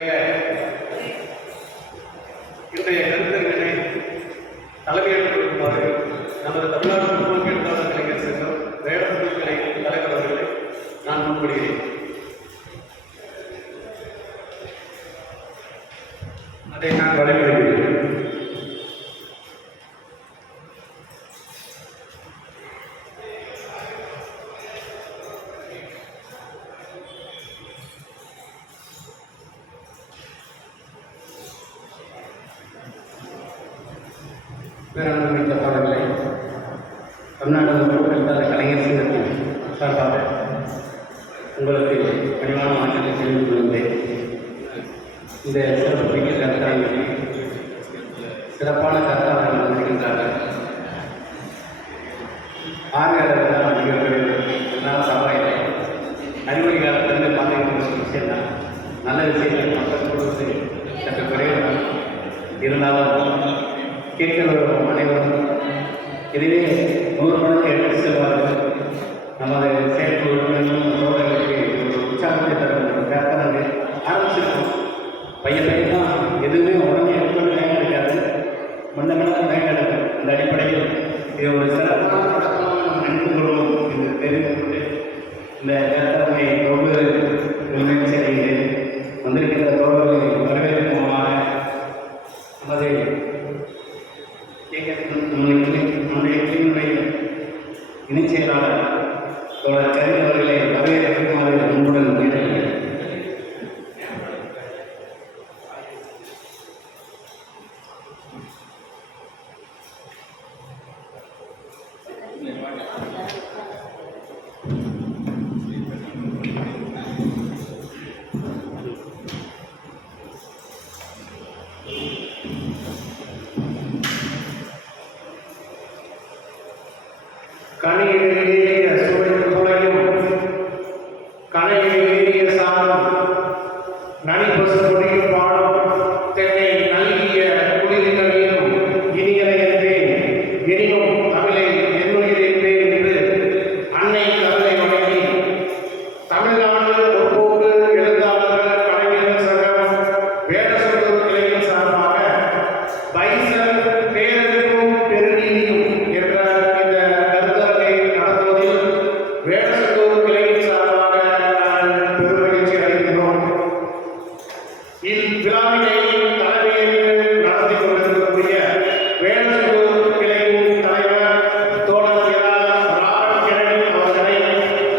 இன்றைய கருத்தரங்கினை தலைமையேற்றுக் கொள்ளுமாறு நமது தமிழ்நாடு முற்போக்கு எழுத்தாளர் கலைஞர் சங்கம் வேடத்துறை தலைவர் அவர்களை நான் முன்மொழிகிறேன். அதை நான் வழிமொழிகிறேன். பேரன்புமிக்க பாடல்களை தமிழ்நாடு முற்போக்கு எழுத்தாளர் கலைஞர் சங்கத்தின் சார்பாக உங்களுக்கு பணிவான மாற்றத்தை தெரிவித்துக் கொள்கிறேன். இந்த சிறப்பு மிக்க கருத்தாய்வில் சிறப்பான கருத்தாளர்கள் வந்திருக்கின்றார்கள். ஆர்வலர்கள் மிகப்பெரிய சவாலை அறிவுரை காலத்திலிருந்து பார்த்துக்கிற விஷயம் தான். நல்ல விஷயங்கள் மக்கள் கொடுத்து சற்று குறைவாக இருந்தாலும் கேட்கிறவர்கள் அனைவரும் இதுவே 100 மணிக்கு எடுத்து செல்வார்கள். நமது செயற்குழுவினரும் தோழர்களுக்கு ஒரு உற்சாகத்தை தரும் பேப்பரை ஆரம்பிச்சிருக்கோம். பையன் தான் எதுவுமே உடனே எடுக்கணும் வேகம் எடுக்காது, முன்னமே தான் வேகம் எடுக்கும். அந்த அடிப்படையில் இது ஒரு சிறப்பான படமாக நம்ம நினைத்து கொள்வோம் என்று தெரிந்து கொண்டு இந்த பேப்பரை ரொம்ப முயற்சி செய்கிறேன். வந்திருக்கிற தோழர்களை வரவேற்போமாக நமது இணைச் செயலாளர் தோழர் கருணை அவர்களை வரவேற்குமாறு அன்புடன் கேட்டுள்ளேன். கணியிலேயே சுவையும் துளையும் கணையிலேயே சாரும் நனிபசு கொடியும் பாடும் தென்னை நல்கிய குளிரின் கவியும் இனியலை என்பேன் இனியும் தமிழை என்னுயிர் என்பேன் என்று அன்னை கருணை வழங்கி தமிழ்நாடு முற்போக்கு எழுத்தாளர்கள் கலைஞர் சங்கம் வேடசந்தூர் கிளையின் சார்பாக பைசன் பேரறிவும் பெருநீதியும் என்ற வேடசந்தூர் கிளையின் சார்பாக நான் பெருமகிழ்ச்சி அடைகின்றோம். இவ்விழாவினை தலைமையேற்று நடத்தி கொண்டிருக்கக்கூடிய வேடசந்தூர் கிளையின் தலைவர் தோழர் ராபர்ட் கென்னடி அவர்களை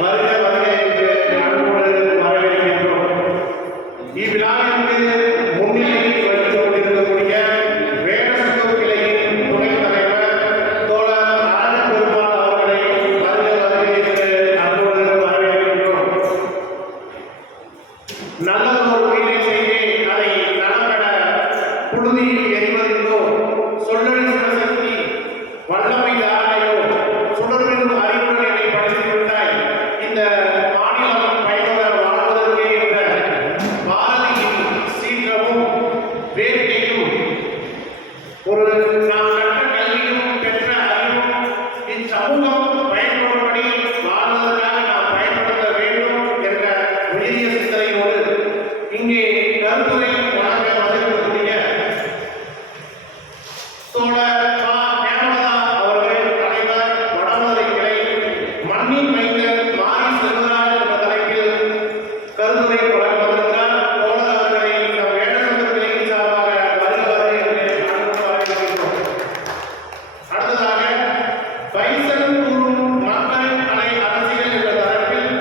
வருக வருக என்று அன்போடு வரவேற்கின்றோம். இவ்விழாவிற்கு முன்னிலை வகித்துக் கொண்டிருக்கக்கூடிய வேடசந்தூர் கிளையின் துணைத் தலைவர் தோழர் அரண் பெருமாள் அவர்களை வருக வருக என்று அன்போடு வரவேற்கின்றோம். நல்லதொரு உயிரை செய்தே அதை நலம்பெற புழுதியில் எரிவதில்லோ சொல்லொழி சிவசக்தி வல்லமை தாரையோ சுடர்விடும் அறிவுடன் என்னை படைத்து விட்டாய் இந்த மாநிலம் பயனுற வாழ்வதற்கே என்ற பாரதியின் சீற்றமும் வேட்கையும் ஒரு நாம் கற்ற கல்வியும் பெற்ற அறிவும் இச்சமூகம் பயன்படும்படி வாழ்வதற்காக நாம் பயன்படுத்த வேண்டும் என்ற உயரிய சிந்தனையோடு இங்கே கருத்துரை வழங்க வந்திருக்கக்கூடிய தோழர் நேமதா அவர்கள் தலைவர் வடமதுரை கிளை மண்ணின் மைந்தர் மாரி செல்வராஜ் என்ற தலைப்பில் கருத்துரை வழங்க வந்திருக்கிறார். தோழர் அவர்களை நம் வேடசந்தூர் கிளையின் சார்பாக வருவார்கள் என்று அன்போடு வரவேற்கின்றோம். அடுத்ததாக பைசன் கூறும் மக்கள் கலை அரசியல் என்ற தலைப்பில்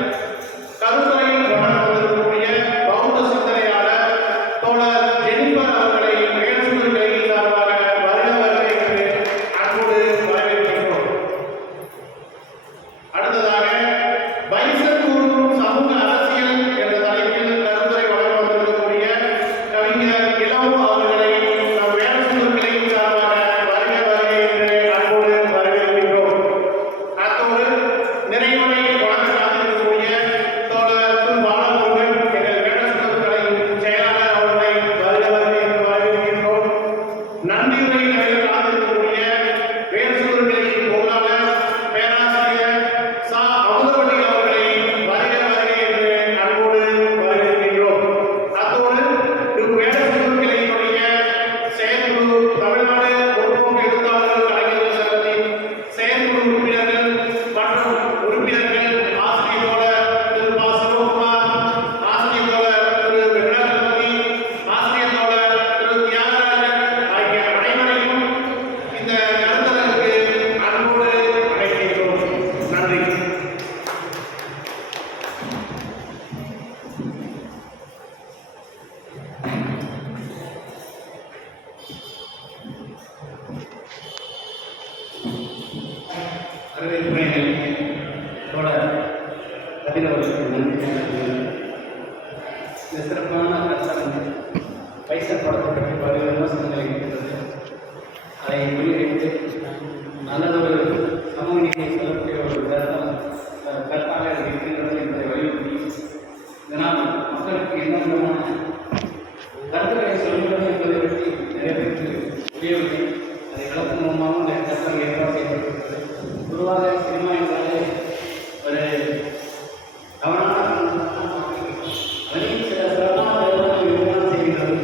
கருத்துரை வழங்க வந்திருக்கக்கூடிய பௌத்த சிந்தனையாளர் தோழர் துறைகள் தோழர் கதிர் அவர்களுக்கு நன்றி. இந்த சிறப்பான கருத்தரங்கு பைசல் படத்தை பற்றி பல்வேறு விமர்சனங்கள் இருக்கின்றது. அதை முறியடித்து நல்லதொரு சமூக நீதியை சொல்லக்கூடிய ஒரு கருத்தாக இருக்கின்றது என்பதை வலியுறுத்தி இதனால் மக்களுக்கு என்ன விதமான கருத்துக்களை சொல்கிறது என்பதை பற்றி நிறைய பேருக்கு புரியவில்லை. அதை விளக்கும் மூலமாக இந்த கருத்தரங்கு ஏற்பாடு செய்யப்பட்டிருக்கிறது. பொதுவாக சினிமா என்றாலே ஒரு கவனமாக அதில் சில சிறப்பான விவரம் செய்கின்றது.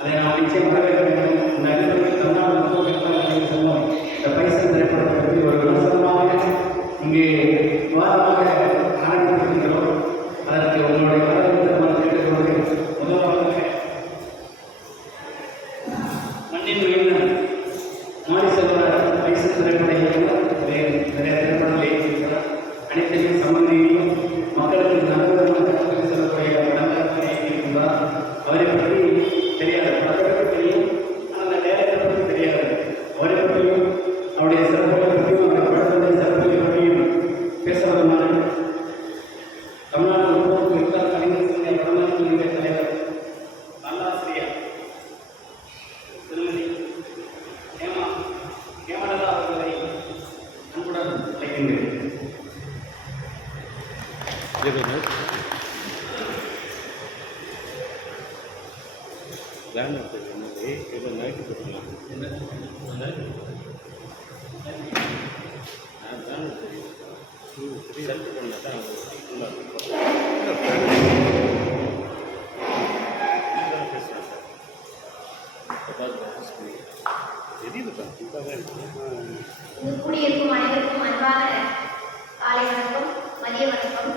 அதை நாம் நிச்சயமாக இந்த அறிவுரையில் தமிழ்நாடு மக்கள் சொல்லுவோம். இந்த பைசல் திரைப்படத்தை பற்றி ஒரு விமர்சனமாக இங்கே விவாதமாக ஆரம்பித்திருக்கிறோம். அதற்கு உங்களுடைய வரவேற்பு கேட்டுக்கொண்டு முதலாக மண்ணின் உயிரினம் மாறி செல்வார் பைசல் திரைப்பட இயக்குனர் நிறைய திரைப்படங்களை இயக்கியிருக்கிறார். அனைத்தையும் சம்பந்தியும் மக்களுக்கு நல்ல சொல்லக்கூடிய இடங்களை இயக்கியிருந்தார். அவரை பற்றி தெரியாது, பலரை பற்றி தெரியும், ஆனால் அந்த நேரத்தை பற்றி தெரியாது. அவரை பற்றியும் அவருடைய சிறப்புகளை பற்றியும் அவருடைய படத்துடைய சிறப்புகளை பற்றியும் பேசுவதனால் தமிழ்நாடு முற்போக்கு இருக்கிற கலைஞர் சங்க வடமாநில தலைவர் நல்லாசிரியர் திருமதி ஹேமலதா அவர்களை அன்புடன் அழைக்கின்றேன். கூடியிருக்கும் அனைவருக்கும் அன்பான காலை வணக்கம், மதிய வணக்கம்.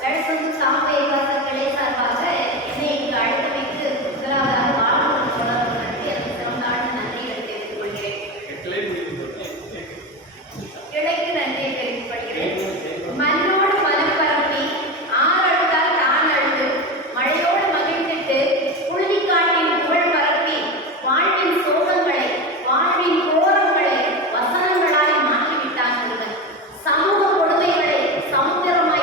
கடசந்து சாம்பை கிளை சார்பாக என்னை இங்கு அழைத்தமைக்கு முதலாவதாக வாழ்வு தொடர்பு நடத்தி அந்த சிறந்தான நன்றியை தெரிவித்துக் கொள்கிறேன். கிளைக்கு நன்றியை தெரிவித்துக் கொள்கிறேன். மண்ணோடு மனம் பரப்பி ஆறழுதால் தான் அழுது மழையோடு மகிழ்ந்திட்டு புழுதி காட்டின் புகழ் பரப்பி வாழ்வின் சோகங்களை வாழ்வின் கோரங்களை வசனங்களாய் மாற்றிவிட்டான் ஒருவன். சமூக கொடுமைகளை சமுத்திரமாய்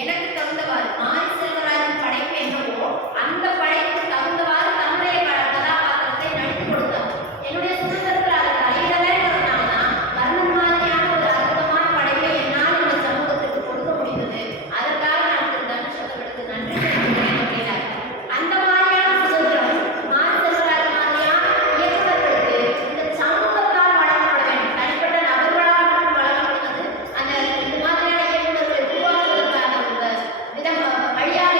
எனக்கு தகுந்தவாறு மாரி செல்வராஜன் படைப்பு என்னவோ அந்த படைப்பு தகுந்தவாறு தன்னுடைய கதாபாத்திரத்தை நடித்து கொடுத்தார். என்னுடைய சுதந்திரத்தில் அதை தலையிடவே இருந்தாங்கன்னா வர்ணன் மாதிரியான ஒரு அற்புதமான படைப்பை என்னால் இந்த சமூகத்திற்கு கொடுக்க முடிந்தது. அதற்காக நான் திரு தனுஷ் அவர்களுக்கு நன்றி தெரிவிக்கிறேன் அப்படின்னார். அந்த மாதிரியான சுதந்திரம் மாரி செல்வராஜன் மாதிரியான இயக்குநர்களுக்கு இந்த சமூகத்தால் வழங்கப்பட வேண்டும். தனிப்பட்ட நபர்களால் மட்டும் வழங்கப்படுவது அந்த இந்த மாதிரியான இயக்குநர்களை உருவாக்குவதற்கான விதம் வழியாக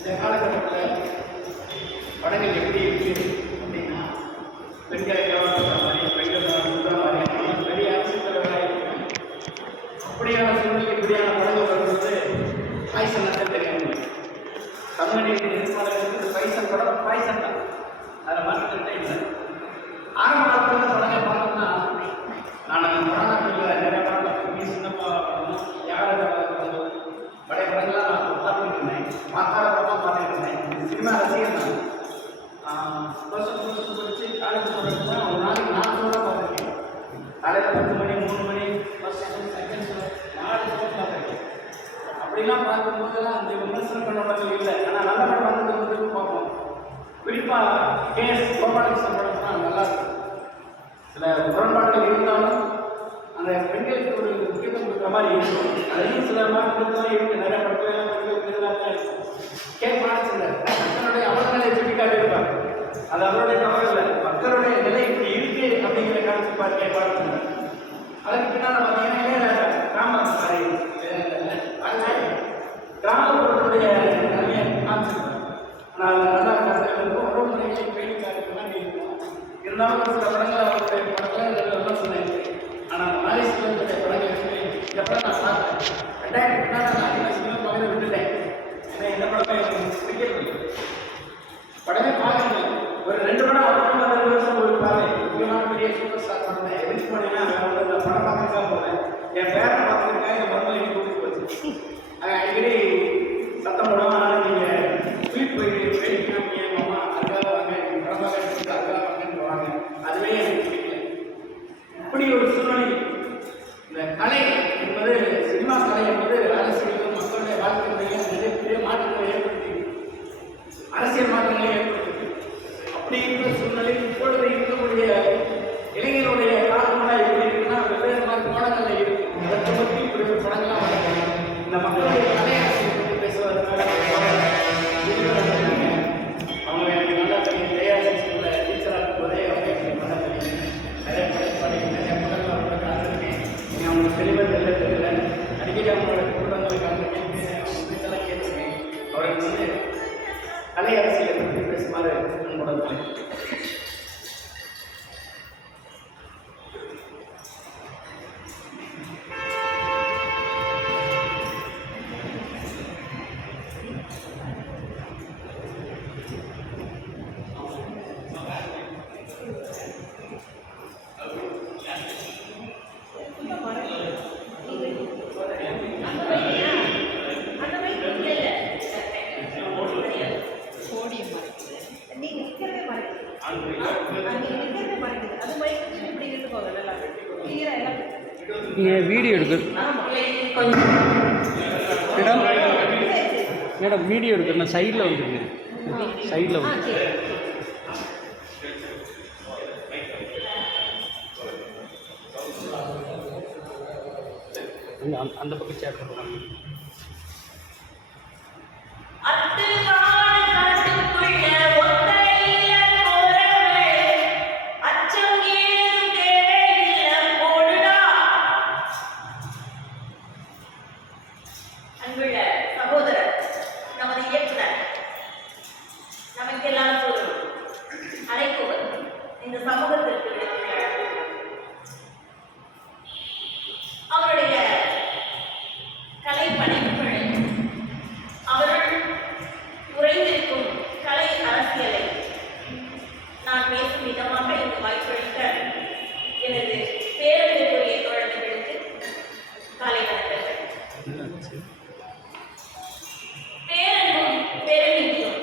இந்த காலகட்டத்தில் படங்கள் எப்படி இருக்குது அப்படின்னா பெண்களை கவனிக்கிற மாதிரி பெண்கள் சுற்றுற மாதிரி பெரிய அரசியல் தலைவராக இருக்காங்க. அப்படியான சூழ்நிலை இப்படியான படங்கள் வரும்போது பாய்சன் தான் தெரியும். தமிழ் நிர்மாணங்களுக்கு பைசன் படம் பாய்சன் தான், அதில் மாற்றத்தை இல்லை. ஆரம்ப காலத்தில் படங்கள் பார்த்தோம்னா நான் புராணத்தில் நிறைய படம் பார்த்துருக்கேன். சின்னப்பா படம், யாரை படம், பழைய படங்கள்லாம் நான் பார்த்துட்டு இருந்தேன். பார்க்காத படமாக பார்த்துட்டு இருந்தேன். சினிமா ரசிகர் தான். வருஷம் படித்து காலேஜ் போகிறதுனா ஒரு நாளைக்கு 4 ஷோ பார்த்துருக்கேன். காலையில் 10 மணி 3 மணி first show second show 4 show பார்த்துருக்கேன். அப்படிலாம் பார்க்கும்போதெல்லாம் அந்த விமர்சனம் பண்ண இல்லை. ஆனால் நல்ல படம் வந்து பார்ப்போம். குறிப்பாக கேஎஸ் கோபாலகிருஷ்ணன் படம்னா நல்லா இருக்கும். சில முரண்பாடுகள் இருந்தாலும் அந்த பெண்களுக்கு ஒரு முக்கியத்துவம் கொடுக்குற மாதிரி இருக்கும். அதையும் சில மாற்றங்கள் இருக்குது. நிறைய படத்துலாம் பெண்களுக்கு தான் இருக்கும். பாலச்சந்தர் மக்களுடைய அவலங்களை சுட்டிக்காட்டி இருப்பார். அது அவருடைய தவறு இல்லை, மக்களுடைய நிலை இப்படி இருக்கு அப்படிங்கிற காமிச்சிருப்பார் பாலச்சந்தர். அதுக்கு பின்னால் பார்த்தீங்கன்னா கிராமப்புறத்துடைய நிறைய காமிச்சிருப்பார். ஆனால் நல்லா கருத்துக்கள் இருக்கும். உறவு முறைகளை பேணி காட்டுற மாதிரி இருக்கும். இருந்தாலும் ஒரு சில படங்கள் அவருடைய படத்தில் விமர்சனம் இருக்குது. ஆனால் மாரிசுடைய படங்கள் இந்த படம் நான் பார்த்தேன். 2000 நான் சினிமா படம் விட்டுட்டேன். ஏன்னா இந்த படத்தை எனக்கு பிடிக்கிறது படமே பார்க்கணும். ஒரு 2 படம் அப்புறம் 2 வருஷம் ஒரு பாரு முக்கியமான பெரிய சூப்பர் ஸ்டார் படம் எதுக்கு போனீங்கன்னா அந்த படம் பார்த்துருக்கா போனேன். என் பேரை பார்த்துருக்கேன். என் மருமகன் எனக்கு கூட்டிட்டு போச்சு. அடிக்கடி சத்தம் போடுவோம். ஆனால் நீங்கள் வீட்டு போயிட்டு வேடிக்கணும் என் மாமா அதுக்காக வாங்க, படம் பார்க்க அதுக்காக வாங்கன்னு போவாங்க. அதுவே எனக்கு பிடிக்கல. இப்படி ஒரு சூழ்நிலை. இந்த கலை என்பது சினிமா கலை என்பது அரசியல் மக்களுடைய வாழ்க்கையிலேயே நிறைய பெரிய மாற்றங்களை ஏற்படுத்தி அரசியல் மாற்றங்களை ஏற்படுத்தி அப்படி இருக்கிற சூழ்நிலை இப்பொழுது இருக்கக்கூடிய இளைஞருடைய காலமாக எப்படி இருக்குன்னா வெவ்வேறு மாதிரி கோணங்களில் இருக்கு. அதை பற்றி இப்படி ஒரு படங்கள்லாம் வளர்க்கணும். இந்த மக்களுடைய கலை அரசியல் பற்றி பேசுவதற்காக அவங்க எனக்கு நல்லா தெரியும். ஜெயாசிஸ்ல டீச்சராக இருக்கும்போதே அவங்க எனக்கு நல்லா தெரியும். நிறைய படைப்பாளிகள் நிறைய படங்கள் அவங்களோட காத்திருக்கேன். அவங்களுக்கு தெளிவாக தெரியல. அடிக்கடி அவங்களோட குடும்பங்களை காத்திருக்கேன். அவங்க பேச்செல்லாம் கேட்டிருக்கேன். அவருக்கு வந்து கலை அரசியலை பற்றி பேசுமாறு அன்புடன் நீங்கள் வீடியோ எடுக்க மேடம் மேடம் வீடியோ எடுக்க நான் சைடில் வந்துருக்கேன். சைடில் வந்து அந்த பக்கம் சேர் பண்ணுறாங்க. பேரன்பும் பேரன்பிக்கும்